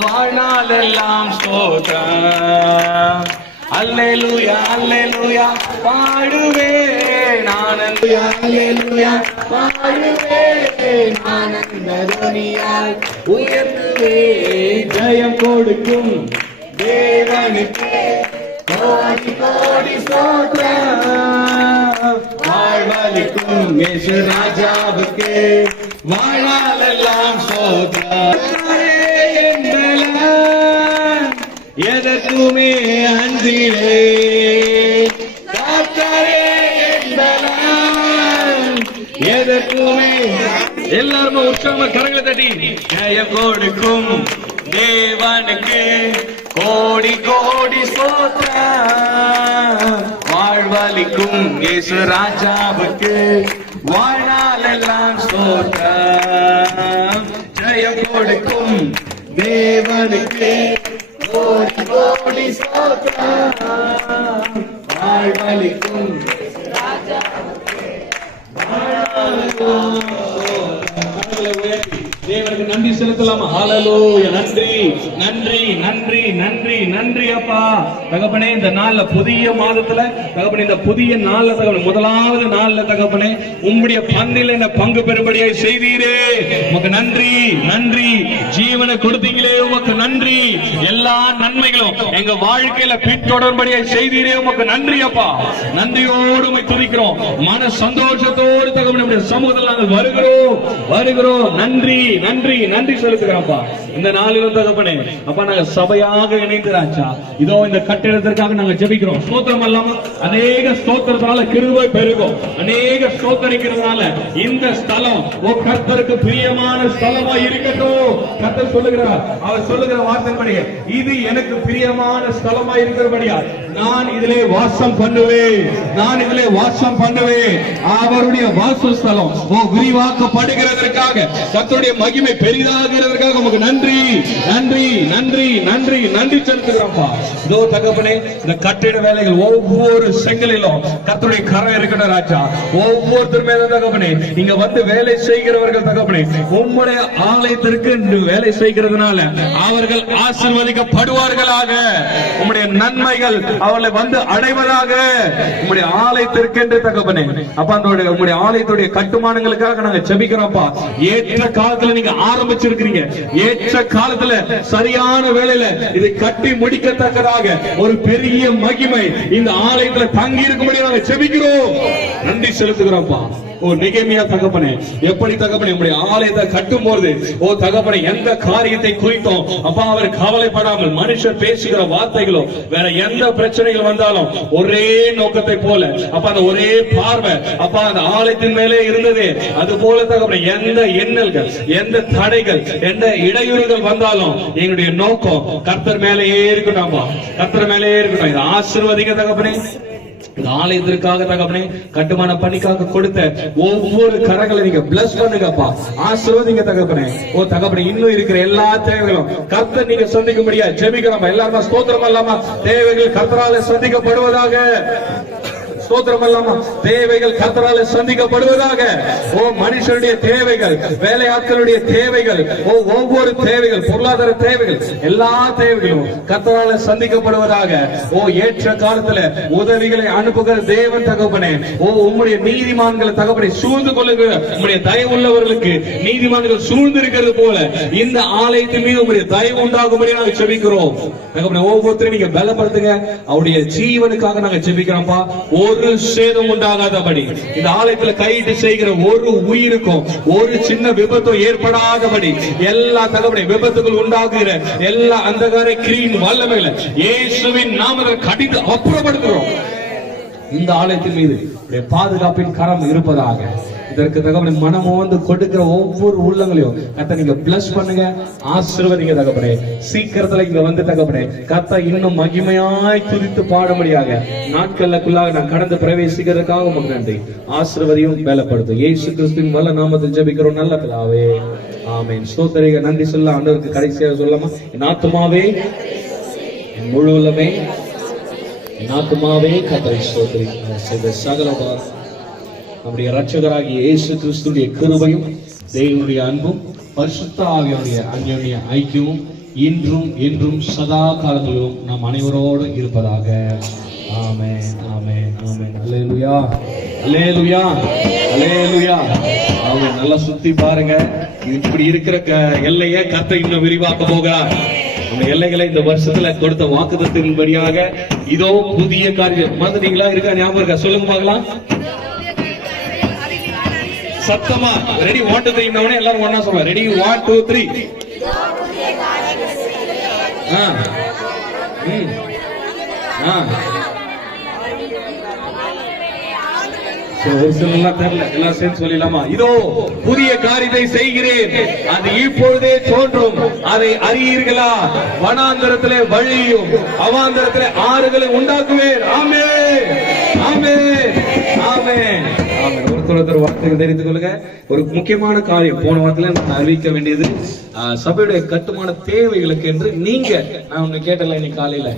வாழ்நாளெல்லாம் ஸ்தோத்திரம். அல்லேலூயா அல்லேலூயா பாடுவேன் ஆனந்தயா, அல்லேலூயா பாடுவேன் ஆனந்த துனியால் உயர்த்துவேன். ஜெயம் கொடுக்கும் தேவனுக்கு கோடி கோடி ஸ்தோத்திரம். வாழ்வளிக்கும் இயேசு ராஜாவுக்கு வாழ்நாளெல்லாம் ஸ்தோத்திரம். எதற்குமே அஞ்சிலே கர்த்தரே என்பவன், எதற்குமே. எல்லாரும் உற்சாகமா கரங்களை தட்டி ஜெயம் கொடுக்கும் தேவனுக்கு கோடி கோடி ஸ்தோத்திரம். வாழ்வளிக்கும் இயேசு ராஜாவுக்கு வாழ்நாளெல்லாம் ஸ்தோத்திரம். ஜெயம் கொடுக்கும் தேவனுக்கு கோடி கோடி ஸ்தோத்திரம். வாழ்வளிக்கும் தேவனுக்கு நன்றி செலுத்தலாமா? ஹல்லேலூயா. நன்றி நன்றி நன்றி நன்றி நன்றி அப்பா தகப்பனே. இந்த நாள்ல புதிய மாதத்துல தகப்பனே, இந்த புதிய நாள்ல தகப்பனே, முதலாவது நாள்ல தகப்பனே உம்முடைய பந்தில என்ன பங்கு பெறும்படியாய் செய்தீரே, உமக்கு நன்றி நன்றி. ஜீவனை கொடுத்தீங்களே, உமக்கு நன்றி. எல்லா நன்மைகளும் எங்க வாழ்க்கையில பின்தொடரும்படியாய் செய்தீரே, உமக்கு நன்றி அப்பா. நன்றியோடு உம்மை துதிக்கிறோம். மன சந்தோஷத்தோடு தகப்பனே நம்முடைய சமூகத்தில் நாங்கள் வருகிறோம். நன்றி நன்றி நன்றி செலுத்துகிறோம்ப்பா. இந்த நாளிலும் தகப்பனே அப்பா, நாங்க சபையாக இணைந்து ராஜா இதோ இந்த கட்டிடத்திற்காக நாங்க ஜெபிக்கிறோம். ஸ்தோத்திரம் அல்லாம அநேக ஸ்தோத்திரத்தினால கிருபை பெருகும். அநேக ஸ்தோத்தரிக்கிறதுனால இந்த ஸ்தலம் கர்த்தருக்கு பிரியமான ஸ்தலமா இருக்கட்டும். கர்த்தர் சொல்லுகிறார், அவர் சொல்லுகிற வார்த்தையின்படி இது எனக்கு பிரியமான ஸ்தலமா இருக்கிறபடியா நான் இதிலே வாசம் பண்ணுவேன். அவருடைய வாசஸ்தலம் விரிவாக்கப்படுகிறதற்காக, கர்த்தருடைய மகிமை பெரிதாகிறதற்காக உமக்கு நன்றி நன்றி நன்றி நன்றி நன்றி செலுத்துகிறோம்ப்பா. இதோ தகப்பனே, இந்த கட்டிட வேலைகள் ஒவ்வொரு செங்கலிலும் கர்த்தருடைய கரம் இருக்கட்டும் ராஜா. ஒவ்வொருத்தர் மேல தகப்பனே இங்க வந்து வேலை செய்கிறவர்கள் தகப்பனே உம்முடைய ஆலயத்திற்கு வேலை செய்கிறதுனால அவர்கள் ஆசீர்வதிக்கப்படுவார்களாக. உம்முடைய நன்மைகள் அவர்களை வந்து அடைவதாக. உம்முடைய ஆலயத்திற்கு என்று தகப்பனே அப்பா, உம்முடைய ஆலயத்துடைய கட்டுமானங்களுக்காக நாங்க ஜெபிக்கிறோம்ப்பா. ஏற்ற காலத்துல நீங்க ஆரம்பிச்சிருக்கிறீங்க. ஏற்ற காலத்துல சரியான வேளையில இதை கட்டி முடிக்கத்தக்கதாக ஒரு பெரிய மகிமை இந்த ஆலயத்துல தங்கி இருக்கும்படி நாங்க ஜெபிக்கிறோம். நன்றி செலுத்துகிறோம்ப்பா. நெகேமியா தகப்பனே, எப்படி தகப்பனே உம்முடைய ஆலயத்தை கட்டும் போது தகப்பனே எந்த காரியத்தை குறித்தோம் அப்பா அவர் கவலைப்படாமல், மனுஷர் பேசுகிற வார்த்தைகளோ வேற எந்த பிரச்சனைகள் வந்தாலும் ஒரே நோக்கத்தை போல அப்பா, அந்த ஒரே பார்வை அப்பா அந்த ஆலயத்தின் மேலே இருந்தது. அது போல தகப்பனே எந்த எண்ணல்கள், எந்த தடைகள், எந்த இடையூறுகள் வந்தாலும் எங்களுடைய நோக்கம் கர்த்தர் மேலேயே இருக்கட்டும். கர்த்தர் மேலேயே இருக்கட்டும். இதை ஆசீர்வதிங்க தகப்பனே. இந்த ஆலயத்திற்காக தகப்பனே கட்டுமான பணிக்காக கொடுத்த ஒவ்வொரு கரங்களை நீங்க பிளஸ் பண்ணுங்கப்பா. ஆசீர்வதிங்க தகப்பனே. தகப்பனே இன்னும் இருக்கிற எல்லா தேவைகளும் கர்த்தர் நீங்க சந்திக்கும்படியா ஜெபிக்கிறோம். எல்லாருமா ஸ்தோத்திரம் அல்லாமா தேவைகள் கர்த்தரால சந்திக்கப்படுவதாக. ஸ்தோத்திரம் அல்லாமா தேவைகள் கர்த்தரால சந்திக்கப்படுவதாக. மனுஷருடைய தேவைகள், வேலையாட்களுடைய தேவைகள், ஒவ்வொரு தேவைகள், பொருளாதார தேவைகள், எல்லா தேவைகளும் கர்த்தரால சந்திக்கப்படுவதாக. ஏற்ற காலத்துல உதவிகளை அனுப்புகிற தேவன் தகப்பனே, உம்முடைய நீதிமான்களை தகப்பனை சூழ்ந்து கொள்ளுகிற உம்முடைய தயவுள்ளவர்களுக்கு நீதிமான்கள் சூழ்ந்து இருக்கிறது போல இந்த ஆலயத்தின் மீது உம்முடைய தயவு உண்டாகும்படி நாங்கள் ஜெபிக்கிறோம் தகப்பனே. ஒவ்வொருத்தரையும் நீங்க பலப்படுத்துங்க. அவருடைய ஜீவனுக்காக நாங்க ஜெபிக்கிறோம்ப்பா. ஒரு சேதம் உண்டாகாதபடி, இந்த ஆலயத்துல கையிட்டு செய்கிற ஒரு உயிருக்கும் ஒரு சின்ன விபத்தும் ஏற்படாதபடி எல்லா தகவலை விபத்துகள் உண்டாகுகிற எல்லா அந்தகார கிரீன் வல்லமைகளை இயேசுவின் நாமத்தில் கடிந்து அப்புறப்படுத்துறோம். இந்த ஆலயத்தின் மீது பாதுகாப்பின் கரம் இருப்பதாக. இதற்கு தகவலை மனமோந்து கொடுக்கிற ஒவ்வொரு உள்ளங்களையும் கர்த்தர் நீங்க பிளஸ் பண்ணுங்க, ஆசீர்வதிங்க தகப்பனே. சீக்கிரத்துல இங்க வந்து தகப்பனே கர்த்தர் இன்னும் மகிமையாய் துதித்து பாடும்படியாக நாட்களுக்குள்ளாக நான் கடந்து பிரவேசிக்கிறதுக்காக உங்களுக்கு நன்றி. ஆசீர்வதியும் வேலைப்படுத்தும் இயேசு கிறிஸ்துவின் வல்ல நாமத்தில் ஜெபிக்கிறோம் நல்ல பிதாவே, ஆமென். ஸ்தோத்திரிக்க நன்றி சொல்ல ஆண்டவருக்கு கடைசியாக சொல்லாமா, என் ஆத்துமாவே என் முழு உள்ளமே என் ஆத்துமாவே கர்த்தரை ஸ்தோத்திரி. சகல நம்முடைய இரட்சகராகிய இயேசு கிறிஸ்துவின் கிருபையும் தேவனுடைய அன்பும் பரிசுத்த ஆவியானுடைய அன்யோன்ய ஐக்கியமும் இன்றும் என்றும் சதா காலங்களிலும் நாம் அனைவரோடு இருப்பதாக. ஆமென், ஆமென், ஆமென். அல்லேலூயா, அல்லேலூயா, அல்லேலூயா. ஆமென். நல்லா சுத்தி பாருங்க. இப்படி இருக்கிற எல்லையை கர்த்தர் இன்னும் விரிவாக்க போகிறார். நம்ம எல்லைகளை இந்த வருஷத்துல கொடுத்த வாக்குத்தத்தின்படியாக இதோ புதிய காரியம். மறந்துட்டீங்களா? இருக்கா? ஞாபகம் இருக்கா? சொல்லுங்க பார்க்கலாம். சத்தமா ரெடி 1 2 3 எல்லாரும் ஒண்ணா சொல்லுங்க. ரெடி 1 2 3. ஒரு சிலர்லாம் தெரியல, எல்லாம் சேர்ந்து சொல்லிடலாமா? இதோ புதிய காரியத்தை செய்கிறேன், அது இப்பொழுதே தோன்றும், அதை அறியீர்களா? வனாந்தரத்திலே வழியும் அவாந்தரத்திலே ஆறுகளை உண்டாக்குவேன். ஆமென், ஆமென், ஆமென், ஆமென். ஒருத்தர் வார்த்தைகள் தெரிந்து கொள்ளுங்க. ஒரு முக்கியமான காரியம் போன வாரத்துல நான் அறிவிக்க வேண்டியது, சபையுடைய கட்டுமான தேவைகளுக்கு என்று நீங்க, நான் ஒண்ணு கேட்டல இன்னைக்கு காலையில,